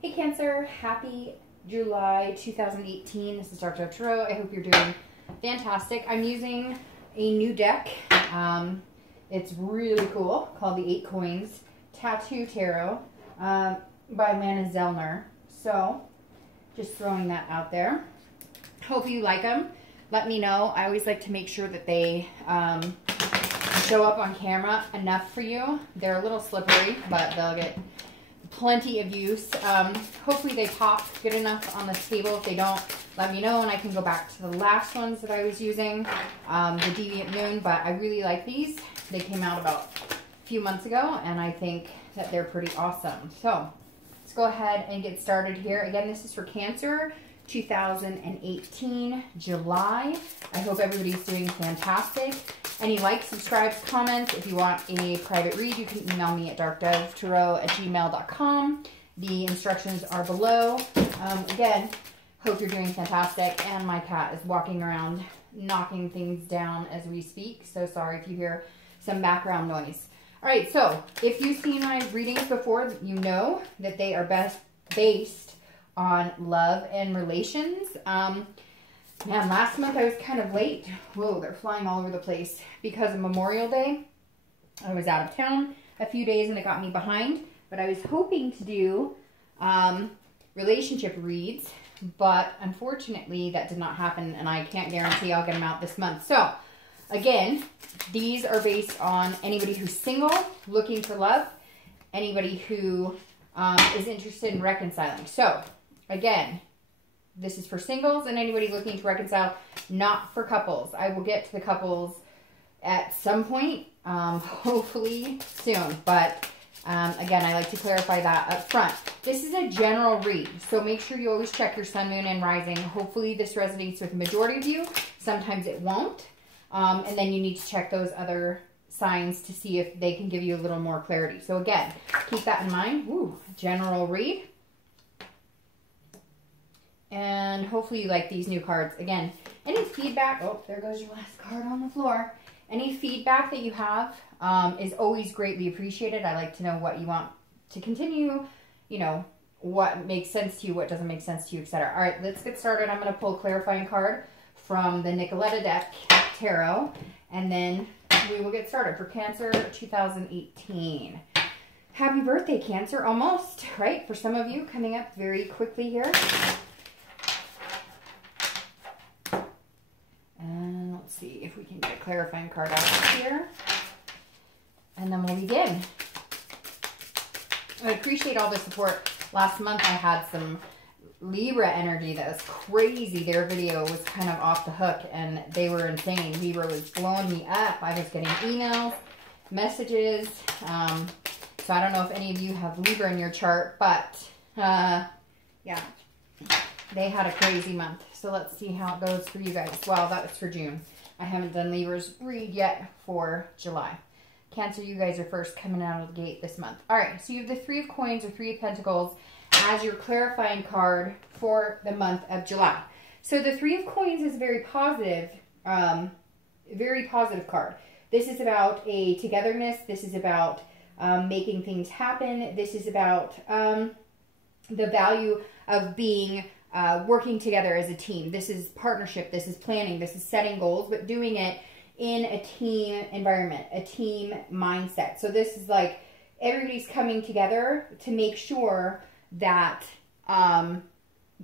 Hey Cancer, happy July 2018. This is Dark Dove Tarot. I hope you're doing fantastic. I'm using a new deck. It's really cool, called the 8 Coins Tattoo Tarot by Lana Zellner. So, just throwing that out there. Hope you like them. Let me know. I always like to make sure that they show up on camera enough for you. They're a little slippery, but they'll get plenty of use. Hopefully they pop good enough on the table. If they don't, let me know and I can go back to the last ones that I was using, the Deviant Moon, but I really like these. They came out about a few months ago and I think that they're pretty awesome. So let's go ahead and get started here. Again, this is for Cancer 2018 July. I hope everybody's doing fantastic. Any likes, subscribes, comments. If you want a private read, you can email me at darkdovetarot@gmail.com. The instructions are below. Again, hope you're doing fantastic. And my cat is walking around knocking things down as we speak. So sorry if you hear some background noise. All right, so if you've seen my readings before, you know that they are based on love and relations. Man, last month I was kind of late. Whoa, they're flying all over the place. Because of Memorial Day, I was out of town a few days and it got me behind. But I was hoping to do relationship reads, but unfortunately that did not happen and I can't guarantee I'll get them out this month. So, again, these are based on anybody who's single, looking for love, anybody who is interested in reconciling. So, again, this is for singles and anybody looking to reconcile, not for couples. I will get to the couples at some point, hopefully soon. But again, I like to clarify that up front. This is a general read, so make sure you always check your sun, moon, and rising. Hopefully this resonates with the majority of you. Sometimes it won't. And then you need to check those other signs to see if they can give you a little more clarity. So again, keep that in mind. Ooh, general read. And hopefully you like these new cards. Again, any feedback, oh, there goes your last card on the floor. Any feedback that you have is always greatly appreciated. I like to know what you want to continue, you know, what makes sense to you, what doesn't make sense to you, etc. All right, let's get started. I'm going to pull a clarifying card from the Nicoletta deck tarot, and then we will get started for Cancer 2018. Happy birthday, Cancer. Almost, right? For some of you, coming up very quickly here. And let's see if we can get a clarifying card out here. And then we'll begin. I appreciate all the support. Last month I had some Libra energy that was crazy. Their video was kind of off the hook and they were insane. Libra was blowing me up. I was getting emails, messages. So I don't know if any of you have Libra in your chart, but yeah, they had a crazy month. So let's see how it goes for you guys. Well, that was for June. I haven't done Libra's read yet for July. Cancer, you guys are first coming out of the gate this month. All right, so you have the 3 of Coins or 3 of Pentacles as your clarifying card for the month of July. So the 3 of Coins is a very positive card. This is about a togetherness. This is about making things happen. This is about the value of being working together as a team. This is partnership. This is planning. This is setting goals, but doing it in a team environment, a team mindset. So this is like everybody's coming together to make sure that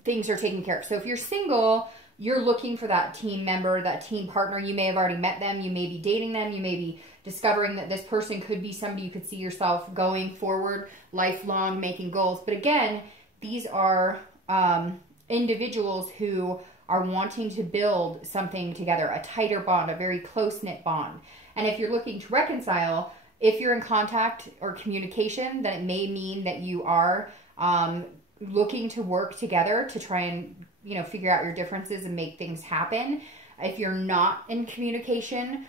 things are taken care of. So if you're single, you're looking for that team member, that team partner. You may have already met them. You may be dating them. You may be discovering that this person could be somebody you could see yourself going forward, lifelong, making goals. But again, these are individuals who are wanting to build something together, a tighter bond, a very close-knit bond. And if you're looking to reconcile, if you're in contact or communication, then it may mean that you are looking to work together to try and, you know, figure out your differences and make things happen. If you're not in communication,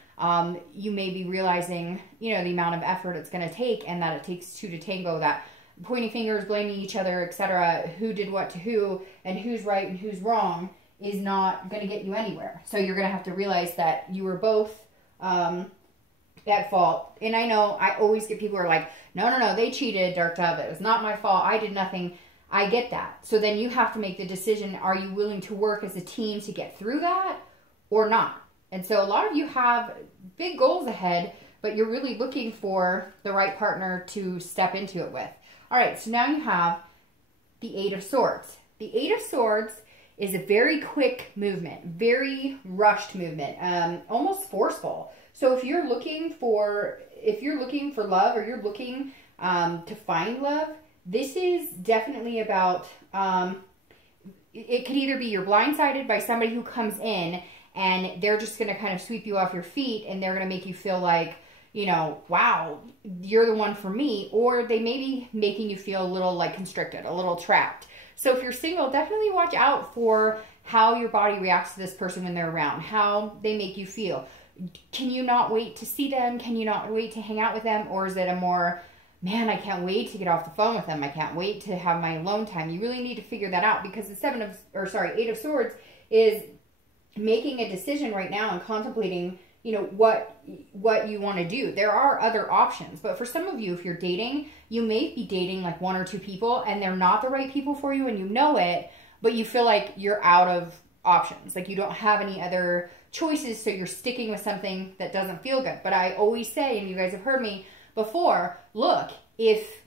you may be realizing, you know, the amount of effort it's going to take and that it takes 2 to tango, that pointing fingers, blaming each other, etc., who did what to who, and who's right and who's wrong is not going to get you anywhere. So you're going to have to realize that you were both at fault. And I know I always get people who are like, no, they cheated, Dark Dove. It was not my fault. I did nothing. I get that. So then you have to make the decision, are you willing to work as a team to get through that or not? And so a lot of you have big goals ahead, but you're really looking for the right partner to step into it with. All right, so now you have the Eight of Swords. The Eight of Swords is a very quick movement, very rushed movement, almost forceful. So if you're looking for love, or you're looking to find love, this is definitely about, it could either be you're blindsided by somebody who comes in and they're just going to kind of sweep you off your feet and they're going to make you feel like, you know, wow, you're the one for me. Or they may be making you feel a little like constricted, a little trapped. So if you're single, definitely watch out for how your body reacts to this person when they're around, how they make you feel. Can you not wait to see them? Can you not wait to hang out with them? Or is it a more, man, I can't wait to get off the phone with them. I can't wait to have my alone time. You really need to figure that out, because the Eight of Swords is making a decision right now and contemplating, you know, what you want to do. There are other options, but for some of you, if you're dating, you may be dating like one or two people and they're not the right people for you and you know it, but you feel like you're out of options. Like you don't have any other choices, so you're sticking with something that doesn't feel good. But I always say, and you guys have heard me before, look, if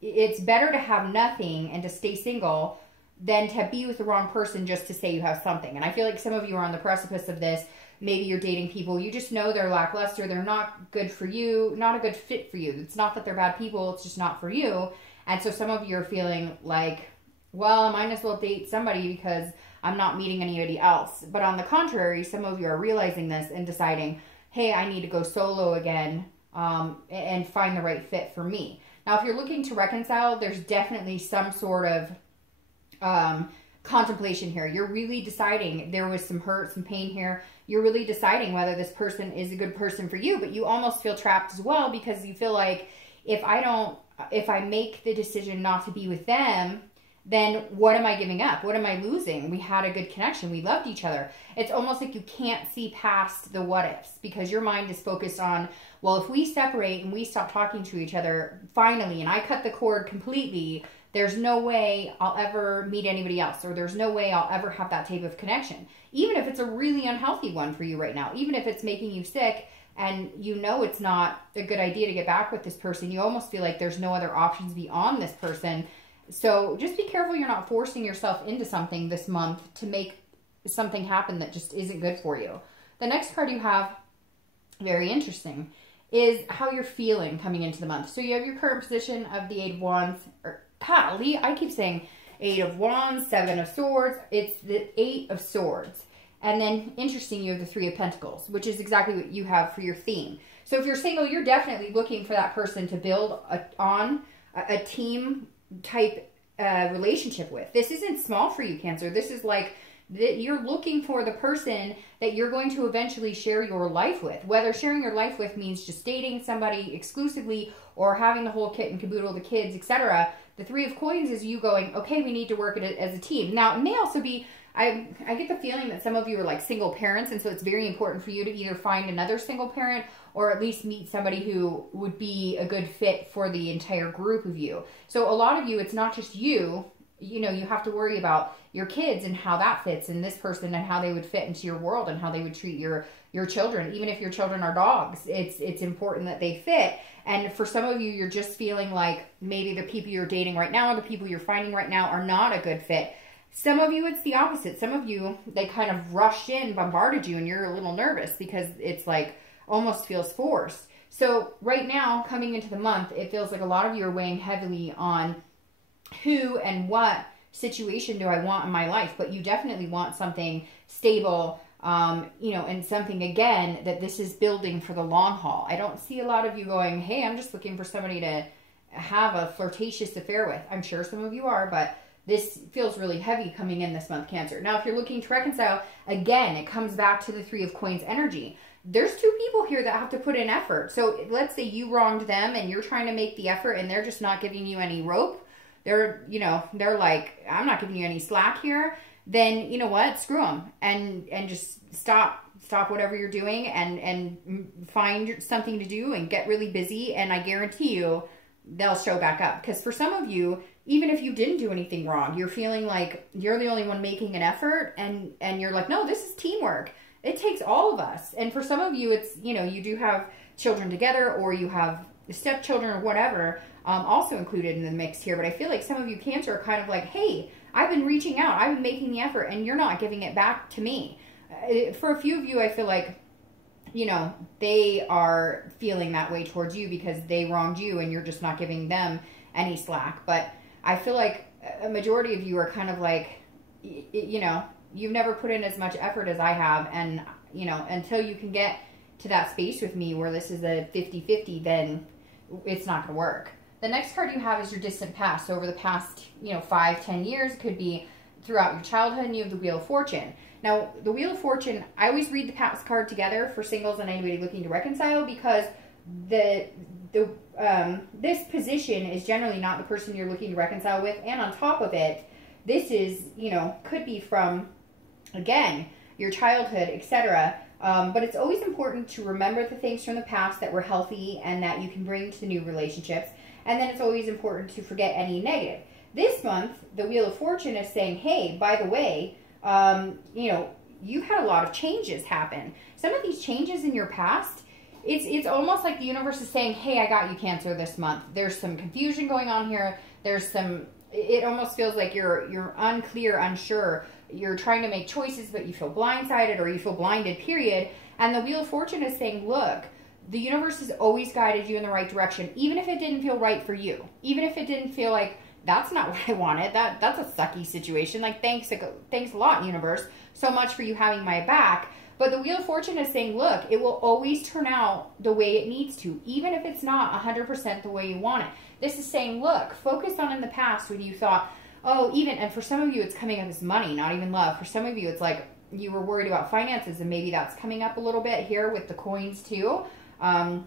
it's better to have nothing and to stay single than to be with the wrong person just to say you have something. And I feel like some of you are on the precipice of this. Maybe you're dating people, you just know they're lackluster, they're not good for you, not a good fit for you. It's not that they're bad people, it's just not for you. And so some of you are feeling like, well, I might as well date somebody because I'm not meeting anybody else. But on the contrary, some of you are realizing this and deciding, hey, I need to go solo again and find the right fit for me. Now, if you're looking to reconcile, there's definitely some sort of contemplation here. You're really deciding, there was some hurt, some pain here. You're really deciding whether this person is a good person for you, but you almost feel trapped as well, because you feel like if I make the decision not to be with them, then what am I giving up? What am I losing? We had a good connection. We loved each other. It's almost like you can't see past the what ifs, because your mind is focused on, well, if we separate and we stop talking to each other finally, and I cut the cord completely, there's no way I'll ever meet anybody else, or there's no way I'll ever have that type of connection. Even if it's a really unhealthy one for you right now, even if it's making you sick and you know it's not a good idea to get back with this person, you almost feel like there's no other options beyond this person. So just be careful you're not forcing yourself into something this month to make something happen that just isn't good for you. The next card you have, very interesting, is how you're feeling coming into the month. So you have your current position of the Eight of Wands, or I keep saying Eight of Wands, Seven of Swords. It's the Eight of Swords. And then, interesting, you have the Three of Pentacles, which is exactly what you have for your theme. So if you're single, you're definitely looking for that person to build on a team type relationship with. This isn't small for you, Cancer. This is like that you're looking for the person that you're going to eventually share your life with. Whether sharing your life with means just dating somebody exclusively or having the whole kit and caboodle, the kids, etc. The Three of Coins is you going, okay, we need to work at it as a team. Now, it may also be, I get the feeling that some of you are like single parents, and so it's very important for you to either find another single parent or at least meet somebody who would be a good fit for the entire group of you. So a lot of you, it's not just you. You know, you have to worry about your kids and how that fits, and this person and how they would fit into your world and how they would treat your children. Even if your children are dogs, it's important that they fit. And for some of you, you're just feeling like maybe the people you're dating right now or the people you're finding right now are not a good fit. Some of you, it's the opposite. Some of you, they kind of rushed in, bombarded you, and you're a little nervous because it's like almost feels forced. So right now, coming into the month, it feels like a lot of you are weighing heavily on who and what situation do I want in my life, but you definitely want something stable, you know, and something, again, that this is building for the long haul. I don't see a lot of you going, hey, I'm just looking for somebody to have a flirtatious affair with. I'm sure some of you are, but this feels really heavy coming in this month, Cancer. Now, if you're looking to reconcile, again, it comes back to the Three of Coins energy. There's two people here that have to put in effort. So let's say you wronged them and you're trying to make the effort and they're just not giving you any rope. They're, you know, they're like, I'm not giving you any slack here. Then, you know what? Screw them and just stop whatever you're doing and find something to do and get really busy. And I guarantee you they'll show back up. Because for some of you, even if you didn't do anything wrong, you're feeling like you're the only one making an effort, and you're like, no, this is teamwork. It takes all of us. And for some of you, it's, you know, you do have children together, or you have stepchildren or whatever, also included in the mix here. But I feel like some of you Cancer are kind of like, hey, I've been reaching out, I've been making the effort, and you're not giving it back to me. For a few of you, I feel like, you know, they are feeling that way towards you because they wronged you and you're just not giving them any slack. But I feel like a majority of you are kind of like, you know, you've never put in as much effort as I have. And, you know, until you can get to that space with me where this is a 50-50, then it's not going to work. The next card you have is your distant past. So over the past, you know, 5-10 years, it could be throughout your childhood, and you have the Wheel of Fortune. Now, the Wheel of Fortune, I always read the past card together for singles and anybody looking to reconcile, because this position is generally not the person you're looking to reconcile with. And on top of it, this is, you know, could be from, again, your childhood, etc. But it's always important to remember the things from the past that were healthy and that you can bring to the new relationships. And then it's always important to forget any negative. This month, the Wheel of Fortune is saying, hey, by the way, you know, you've had a lot of changes happen. Some of these changes in your past, it's almost like the universe is saying, hey, I got you, Cancer, this month. There's some confusion going on here. There's some, it almost feels like you're unclear, unsure. You're trying to make choices, but you feel blindsided, or you feel blinded, period. And the Wheel of Fortune is saying, look, the universe has always guided you in the right direction, even if it didn't feel right for you. Even if it didn't feel like, that's not what I wanted. That's a sucky situation. Like, thanks a lot, universe, so much for you having my back. But the Wheel of Fortune is saying, look, it will always turn out the way it needs to, even if it's not 100% the way you want it. This is saying, look, focus on in the past when you thought, oh, even, and for some of you, it's coming up as money, not even love. For some of you, it's like you were worried about finances, and maybe that's coming up a little bit here with the coins too. And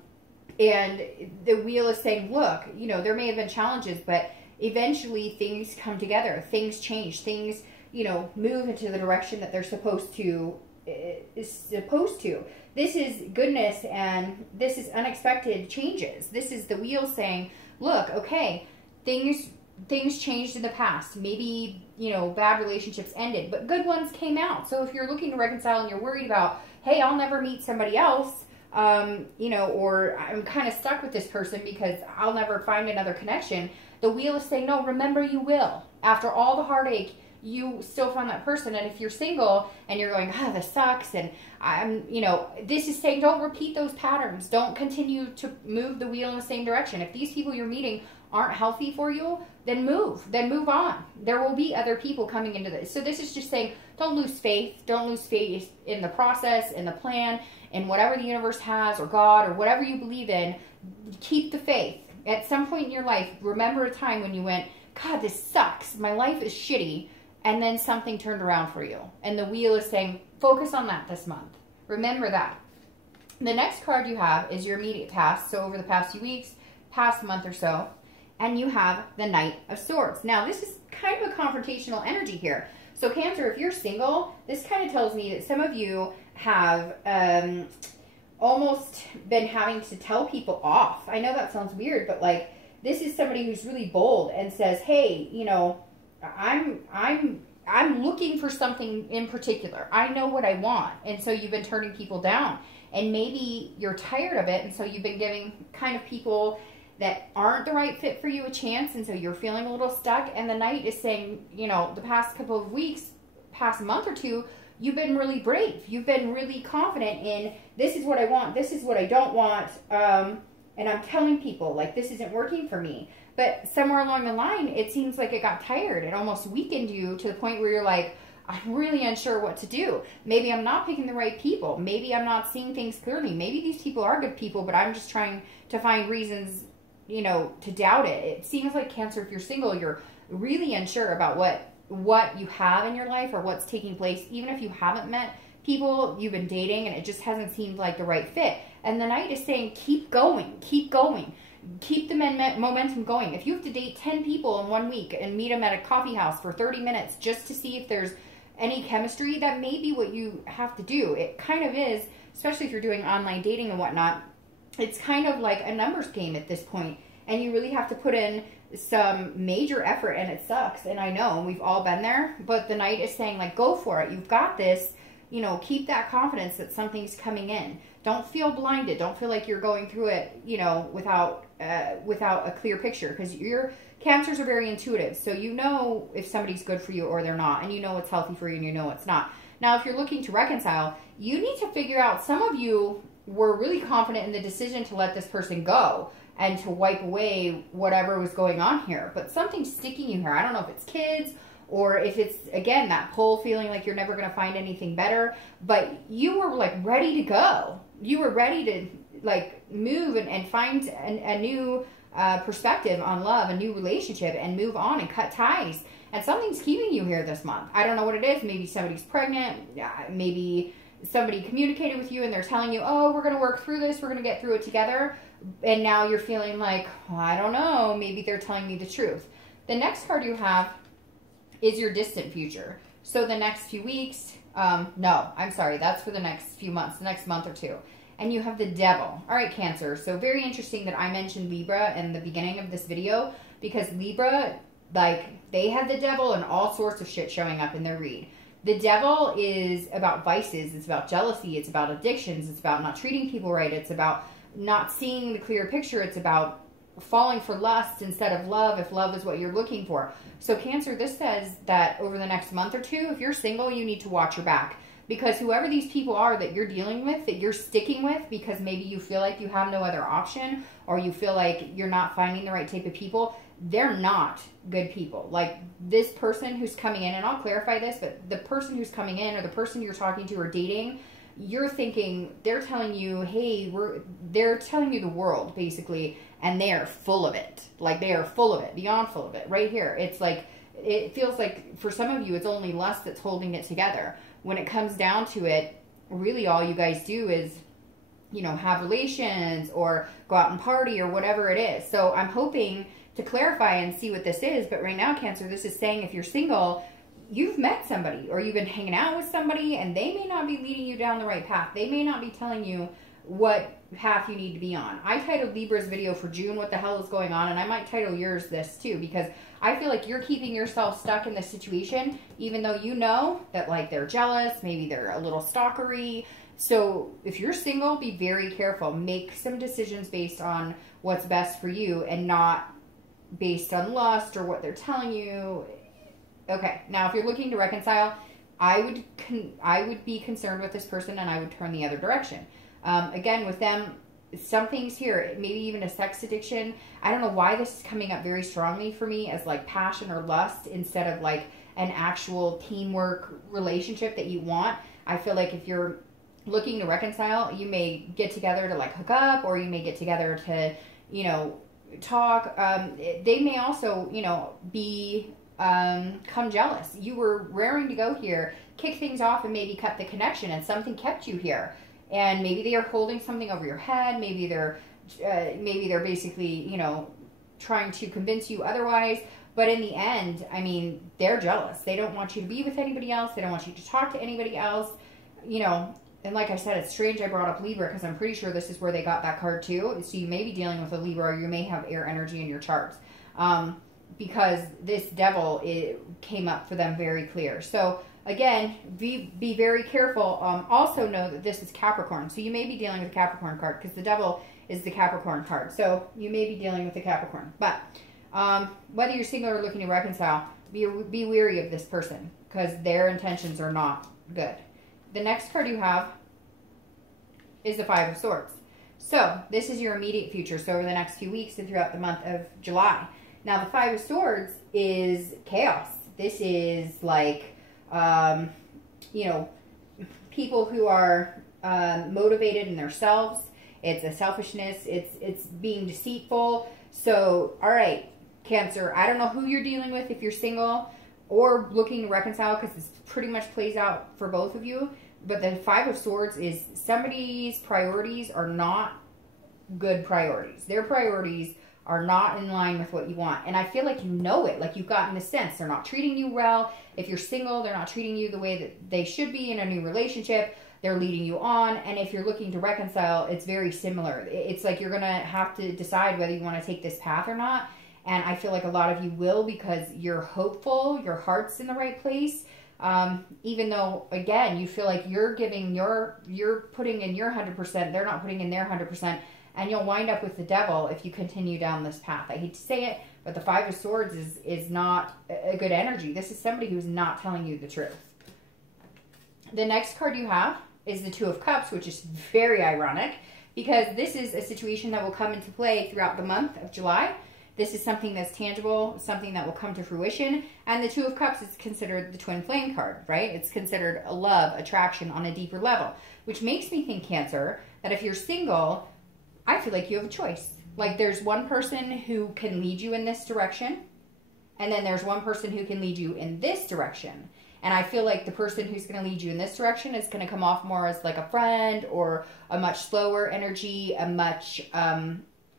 the wheel is saying, look, you know, there may have been challenges, but eventually things come together, things change, things, you know, move into the direction that they're supposed to. This is goodness, and this is unexpected changes. This is the wheel saying, look, okay, things changed in the past. Maybe, you know, bad relationships ended, but good ones came out. So if you're looking to reconcile and you're worried about, hey, I'll never meet somebody else, you know, or I'm kind of stuck with this person because I'll never find another connection. The wheel is saying, no, remember, you will. After all the heartache, you still found that person. And if you're single and you're going, ah, this sucks, and I'm, you know, this is saying, don't repeat those patterns. Don't continue to move the wheel in the same direction. If these people you're meeting aren't healthy for you, then move on. There will be other people coming into this. So this is just saying, don't lose faith. Don't lose faith in the process, in the plan, in whatever the universe has, or God, or whatever you believe in. Keep the faith. At some point in your life, remember a time when you went, God, this sucks. My life is shitty. And then something turned around for you. And the wheel is saying, focus on that this month. Remember that. The next card you have is your immediate past. So over the past few weeks, past month or so. And you have the Knight of Swords. Now, this is kind of a confrontational energy here. So Cancer, if you're single, this kind of tells me that some of you have almost been having to tell people off. I know that sounds weird, but like, this is somebody who's really bold and says, hey, you know, I'm looking for something in particular. I know what I want. And so you've been turning people down. And maybe you're tired of it, and so you've been giving kind of people that aren't the right fit for you a chance, and so you're feeling a little stuck. And the Knight is saying, you know, the past couple of weeks, past month or two, you've been really brave. You've been really confident in, this is what I want, this is what I don't want, and I'm telling people, like, this isn't working for me. But somewhere along the line, it seems like it got tired. It almost weakened you to the point where you're like, I'm really unsure what to do. Maybe I'm not picking the right people. Maybe I'm not seeing things clearly. Maybe these people are good people, but I'm just trying to find reasons, you know, to doubt it. It seems like Cancer, if you're single, you're really unsure about what you have in your life or what's taking place. Even if you haven't met people you've been dating and it just hasn't seemed like the right fit. And the Knight is saying, keep going, keep going. Keep the momentum going. If you have to date 10 people in 1 week and meet them at a coffee house for 30 minutes just to see if there's any chemistry, that may be what you have to do. It kind of is, especially if you're doing online dating and whatnot. It's kind of like a numbers game at this point, and you really have to put in some major effort, and it sucks. And I know we've all been there, but the Knight is saying, like, go for it. You've got this. You know, keep that confidence that something's coming in. Don't feel blinded. Don't feel like you're going through it, you know, without a clear picture, because your Cancers are very intuitive. So you know if somebody's good for you or they're not, and you know what's healthy for you and you know what's not. Now, if you're looking to reconcile, you need to figure out, some of you were really confident in the decision to let this person go and to wipe away whatever was going on here. But something's sticking you here. I don't know if it's kids or if it's, again, that pull, feeling like you're never going to find anything better. But you were, like, ready to go. You were ready to, like, move and find a new perspective on love, a new relationship, and move on and cut ties. And something's keeping you here this month. I don't know what it is. Maybe somebody's pregnant. Maybe somebody communicated with you and they're telling you, oh, we're going to work through this. We're going to get through it together. And now you're feeling like, well, I don't know. Maybe they're telling me the truth. The next card you have is your distant future. So the next few weeks, no, I'm sorry. That's for the next few months, the next month or two. And you have the Devil. All right, Cancer. So very interesting that I mentioned Libra in the beginning of this video, because Libra, like, they had the Devil and all sorts of shit showing up in their read. The Devil is about vices. It's about jealousy. It's about addictions. It's about not treating people right. It's about not seeing the clear picture. It's about falling for lust instead of love, if love is what you're looking for. So Cancer, this says that over the next month or two, if you're single, you need to watch your back. Because whoever these people are that you're dealing with, that you're sticking with, because maybe you feel like you have no other option, or you feel like you're not finding the right type of people, they're not good people. Like, this person who's coming in, and I'll clarify this, but the person who's coming in, or the person you're talking to or dating, you're thinking, they're telling you, hey, they're telling you the world, basically, and they are full of it. Like, they are full of it, beyond full of it, right here. It's like, it feels like for some of you, it's only lust that's holding it together. When it comes down to it, really all you guys do is, you know, have relations or go out and party or whatever it is. So I'm hoping to clarify and see what this is. But right now, Cancer, this is saying if you're single, you've met somebody or you've been hanging out with somebody, and they may not be leading you down the right path. They may not be telling you what path you need to be on. I titled Libra's video for June, what the hell is going on? And I might title yours this too, because I feel like you're keeping yourself stuck in this situation, even though you know that, like, they're jealous, maybe they're a little stalkery. So if you're single, be very careful. Make some decisions based on what's best for you and not based on lust or what they're telling you. Okay, now if you're looking to reconcile, I would be concerned with this person, and I would turn the other direction. Again, with them, something's here, maybe even a sex addiction. I don't know why this is coming up very strongly for me as, like, passion or lust instead of, like, an actual teamwork relationship that you want. I feel like if you're looking to reconcile, you may get together to, like, hook up, or you may get together to, you know, talk. They may also, you know, become jealous. You were raring to go here, kick things off, and maybe cut the connection, and something kept you here. And maybe they are holding something over your head. Maybe they're basically, you know, trying to convince you otherwise. But in the end, I mean, they're jealous. They don't want you to be with anybody else. They don't want you to talk to anybody else. You know, and like I said, it's strange I brought up Libra, because I'm pretty sure this is where they got that card too. So you may be dealing with a Libra, or you may have air energy in your charts. Because this Devil, it came up for them very clear. So again, be very careful. Also know that this is Capricorn. So you may be dealing with a Capricorn card, because the Devil is the Capricorn card. So you may be dealing with a Capricorn. But whether you're single or looking to reconcile, be wary of this person, because their intentions are not good. The next card you have is the Five of Swords. So this is your immediate future. So over the next few weeks and throughout the month of July. Now the Five of Swords is chaos. This is like, you know, people who are motivated in themselves. It's a selfishness. It's being deceitful. So, all right, Cancer, I don't know who you're dealing with if you're single or looking to reconcile, because this pretty much plays out for both of you. But the Five of Swords is somebody's priorities are not good priorities. Their priorities are not in line with what you want. And I feel like you know it. Like, you've gotten the sense. They're not treating you well. If you're single, they're not treating you the way that they should be in a new relationship. They're leading you on. And if you're looking to reconcile, it's very similar. It's like you're going to have to decide whether you want to take this path or not. And I feel like a lot of you will, because you're hopeful, your heart's in the right place. Even though, again, you feel like you're giving you're putting in your 100%, they're not putting in their 100%, and you'll wind up with the devil if you continue down this path. I hate to say it, but the Five of Swords is not a good energy. This is somebody who's not telling you the truth. The next card you have is the Two of Cups, which is very ironic, because this is a situation that will come into play throughout the month of July. This is something that's tangible, something that will come to fruition. And the Two of Cups is considered the twin flame card, right? It's considered a love, attraction on a deeper level, which makes me think, Cancer, that if you're single, I feel like you have a choice. Like, there's one person who can lead you in this direction, and then there's one person who can lead you in this direction. And I feel like the person who's going to lead you in this direction is going to come off more as like a friend, or a much slower energy, a much...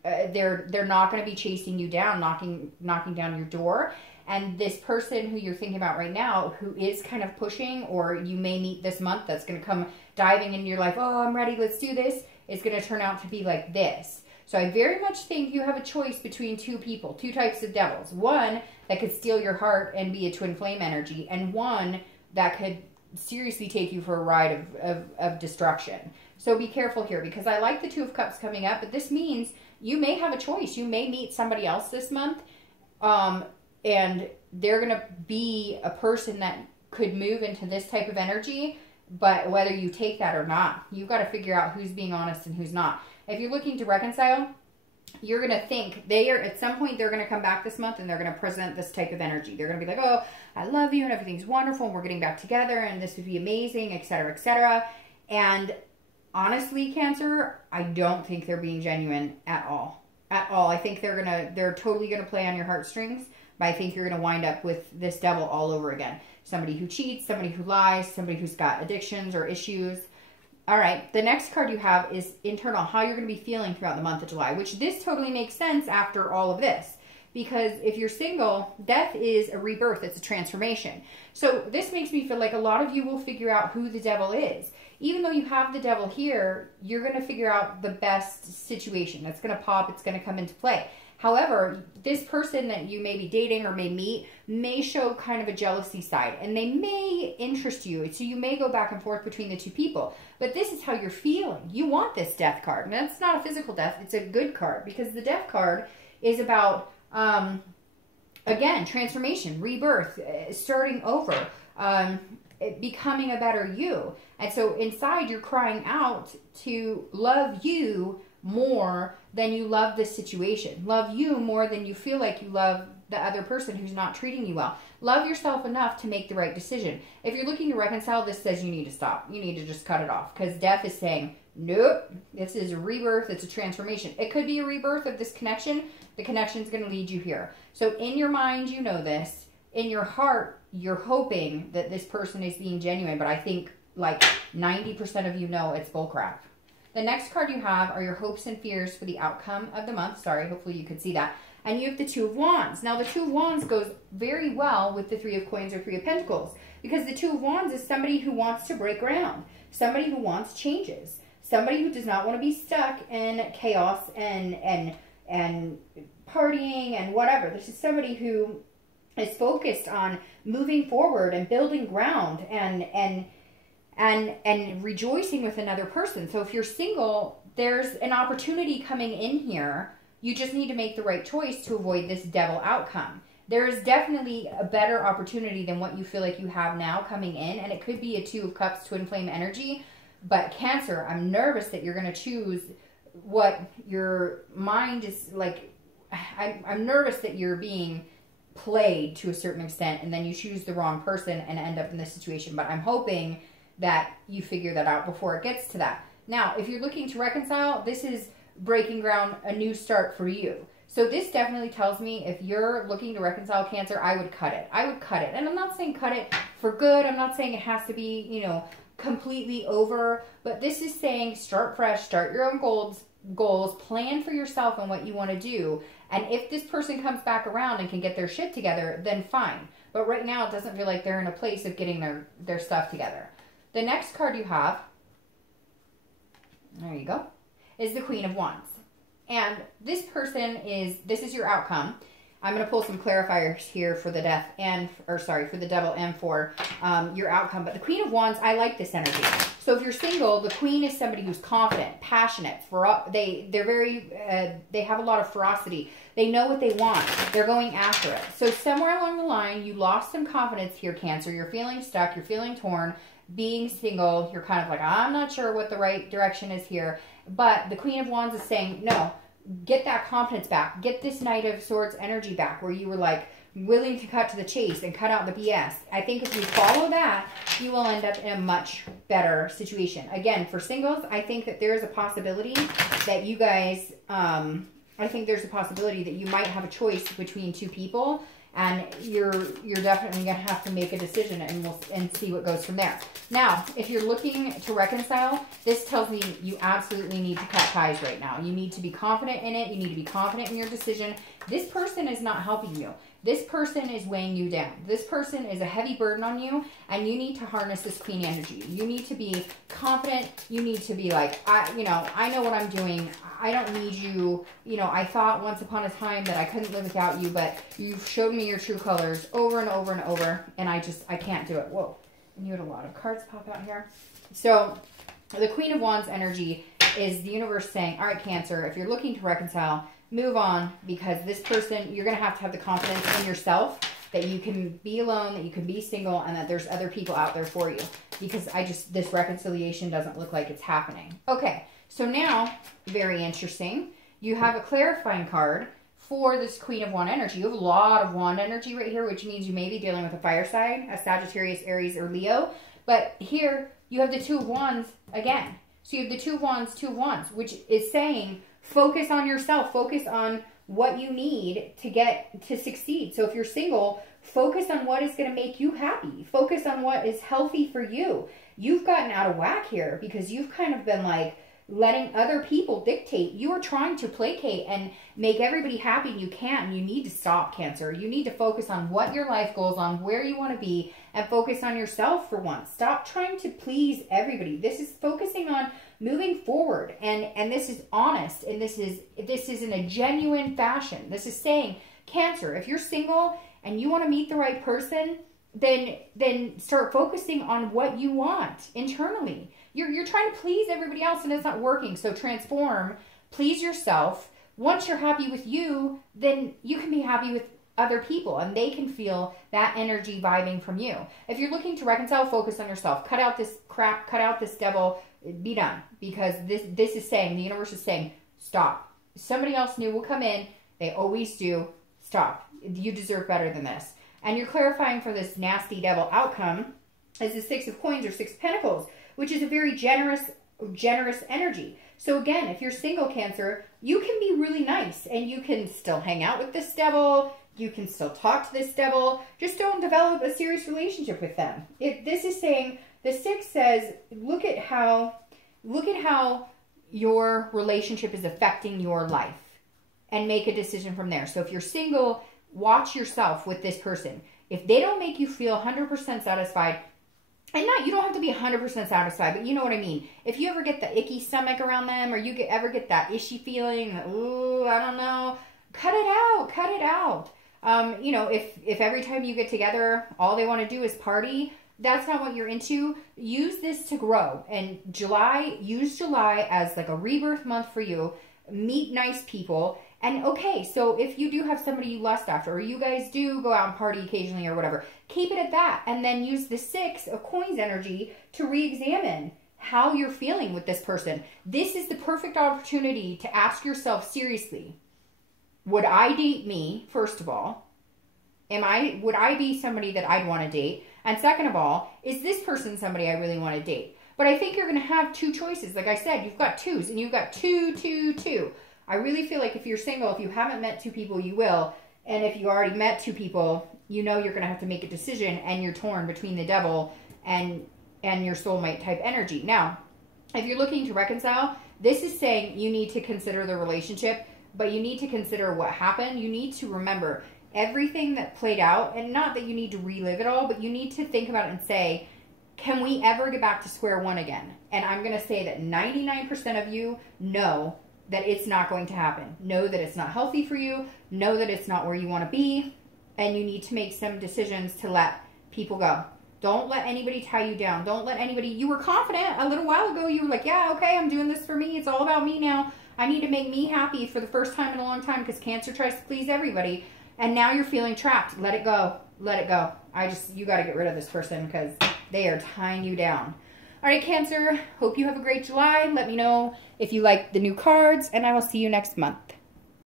they're not going to be chasing you down, knocking down your door. And this person who you're thinking about right now, who is kind of pushing, or you may meet this month, that's going to come diving into your life, oh, I'm ready, let's do this, is going to turn out to be like this. So I very much think you have a choice between two people, two types of devils. One that could steal your heart and be a twin flame energy, and one that could seriously take you for a ride of destruction. So be careful here, because I like the Two of Cups coming up, but this means you may have a choice. You may meet somebody else this month, and they're going to be a person that could move into this type of energy, but whether you take that or not, you've got to figure out who's being honest and who's not. If you're looking to reconcile, you're going to think at some point they're going to come back this month and they're going to present this type of energy. They're going to be like, oh, I love you and everything's wonderful and we're getting back together and this would be amazing, etc., etc. And honestly, Cancer, I don't think they're being genuine at all. At all. I think they're totally going to play on your heartstrings, but I think you're going to wind up with this devil all over again. Somebody who cheats, somebody who lies, somebody who's got addictions or issues. All right, the next card you have is internal, how you're going to be feeling throughout the month of July, which this totally makes sense after all of this. Because if you're single, death is a rebirth. It's a transformation. So this makes me feel like a lot of you will figure out who the devil is. Even though you have the devil here, you're going to figure out the best situation. That's going to pop. It's going to come into play. However, this person that you may be dating or may meet may show kind of a jealousy side, and they may interest you. So you may go back and forth between the two people. But this is how you're feeling. You want this death card. And that's not a physical death. It's a good card, because the death card is about, again, transformation, rebirth, starting over, becoming a better you. And so inside you're crying out to love you more than you love this situation. Love you more than you feel like you love the other person who's not treating you well. Love yourself enough to make the right decision. If you're looking to reconcile, this says you need to stop. You need to just cut it off, because death is saying, nope, this is a rebirth. It's a transformation. It could be a rebirth of this connection. The connection is going to lead you here. So in your mind, you know this. In your heart, you're hoping that this person is being genuine, but I think like 90% of you know it's bullcrap. The next card you have are your hopes and fears for the outcome of the month. Sorry, hopefully you could see that. And you have the Two of Wands. Now, the Two of Wands goes very well with the Three of Coins or Three of Pentacles, because the Two of Wands is somebody who wants to break ground, somebody who wants changes, somebody who does not want to be stuck in chaos and partying and whatever. This is somebody who is focused on moving forward and building ground and rejoicing with another person. So if you're single, there's an opportunity coming in here. You just need to make the right choice to avoid this devil outcome. There is definitely a better opportunity than what you feel like you have now coming in, and it could be a Two of Cups, twin flame energy. But Cancer, I'm nervous that you're going to choose what your mind is like. I'm nervous that you're being played to a certain extent, and then you choose the wrong person and end up in this situation. But I'm hoping that you figure that out before it gets to that. Now, if you're looking to reconcile, this is breaking ground, a new start for you. So this definitely tells me if you're looking to reconcile, Cancer, I would cut it. I would cut it. And I'm not saying cut it for good. I'm not saying it has to be, you know, completely over. But this is saying start fresh, start your own goals, plan for yourself and what you want to do. And if this person comes back around and can get their shit together, then fine. But right now, it doesn't feel like they're in a place of getting their stuff together. The next card you have, there you go, is the Queen of Wands. And this person this is your outcome. I'm going to pull some clarifiers here for the death and, or sorry, for the devil and for your outcome. But the Queen of Wands, I like this energy. So if you're single, the Queen is somebody who's confident, passionate, they're very, they have a lot of ferocity. They know what they want. They're going after it. So somewhere along the line, you lost some confidence here, Cancer. You're feeling stuck. You're feeling torn. Being single, you're kind of like, I'm not sure what the right direction is here. But the Queen of Wands is saying, no, get that confidence back. Get this Knight of Swords energy back where you were like willing to cut to the chase and cut out the BS. I think if you follow that, you will end up in a much better situation. Again, for singles, I think that there's a possibility that you guys, I think there's a possibility that you might have a choice between two people, and you're definitely going to have to make a decision, and see what goes from there. Now, if you're looking to reconcile, this tells me you absolutely need to cut ties right now. You need to be confident in it. You need to be confident in your decision. This person is not helping you. This person is weighing you down. This person is a heavy burden on you, and you need to harness this Queen energy. You need to be confident. You need to be like, I know what I'm doing. I don't need you. I thought once upon a time that I couldn't live without you, but you've showed me your true colors over and over and over, and I can't do it. Whoa. And you had a lot of cards pop out here. So the Queen of Wands energy is the universe saying, all right, Cancer, if you're looking to reconcile, move on, because this person, you're going to have the confidence in yourself that you can be alone, that you can be single, and that there's other people out there for you. Because this reconciliation doesn't look like it's happening. Okay, so now, very interesting, you have a clarifying card for this Queen of Wand energy. You have a lot of Wand energy right here, which means you may be dealing with a fire sign, a Sagittarius, Aries, or Leo. But here, you have the Two of Wands again. So you have the Two of Wands, which is saying, focus on yourself. Focus on what you need to succeed. So if you're single, focus on what is going to make you happy. Focus on what is healthy for you. You've gotten out of whack here because you've kind of been like letting other people dictate. You are trying to placate and make everybody happy, and you can't. And you need to stop, Cancer. You need to focus on what your life goals on, where you want to be, and focus on yourself for once. Stop trying to please everybody. This is focusing on moving forward, and this is honest, and this is in a genuine fashion. This is saying, Cancer, if you're single and you want to meet the right person, then start focusing on what you want internally. You're trying to please everybody else, and it's not working. So transform, please yourself. Once you're happy with you, then you can be happy with other people, and they can feel that energy vibing from you. If you're looking to reconcile, focus on yourself. Cut out this crap, cut out this devil, be done. Because this is saying, the universe is saying, stop. Somebody else new will come in. They always do. Stop. You deserve better than this. And you're clarifying for this nasty devil outcome is the Six of Coins or Six of Pentacles, which is a very generous energy. So again, if you're single, Cancer, you can be really nice, and you can still hang out with this devil. You can still talk to this devil. Just don't develop a serious relationship with them. This is saying, the Six says, look at how your relationship is affecting your life, and make a decision from there. So if you're single, watch yourself with this person. If they don't make you feel 100% satisfied, and you don't have to be 100% satisfied, but you know what I mean. If you ever get the icky stomach around them, or you ever get that ishy feeling, ooh, I don't know, cut it out, cut it out. If every time you get together, all they want to do is party, that's not what you're into. Use this to grow. And use July as like a rebirth month for you. Meet nice people. And okay, so if you do have somebody you lust after, or you guys do go out and party occasionally or whatever, keep it at that. And then use the Six of Coins energy to re-examine how you're feeling with this person. This is the perfect opportunity to ask yourself seriously, would I date me, first of all? Would I be somebody that I'd want to date? And second of all, is this person somebody I really want to date? But I think you're going to have two choices. Like I said, you've got twos, and you've got two. I really feel like if you're single, if you haven't met two people, you will. And if you already met two people, you know you're going to have to make a decision, and you're torn between the devil and your soulmate type energy. Now, if you're looking to reconcile, this is saying you need to consider the relationship, but you need to consider what happened. You need to remember everything that played out, and not that you need to relive it all, but you need to think about it and say, can we ever get back to square one again? And I'm going to say that 99% of you know that it's not going to happen. Know that it's not healthy for you. Know that it's not where you want to be. And you need to make some decisions to let people go. Don't let anybody tie you down. Don't let anybody... You were confident a little while ago. You were like, yeah, okay, I'm doing this for me. It's all about me now. I need to make me happy for the first time in a long time because Cancer tries to please everybody. And now you're feeling trapped. Let it go. Let it go. You got to get rid of this person because they are tying you down. All right, Cancer. Hope you have a great July. Let me know if you like the new cards, and I will see you next month.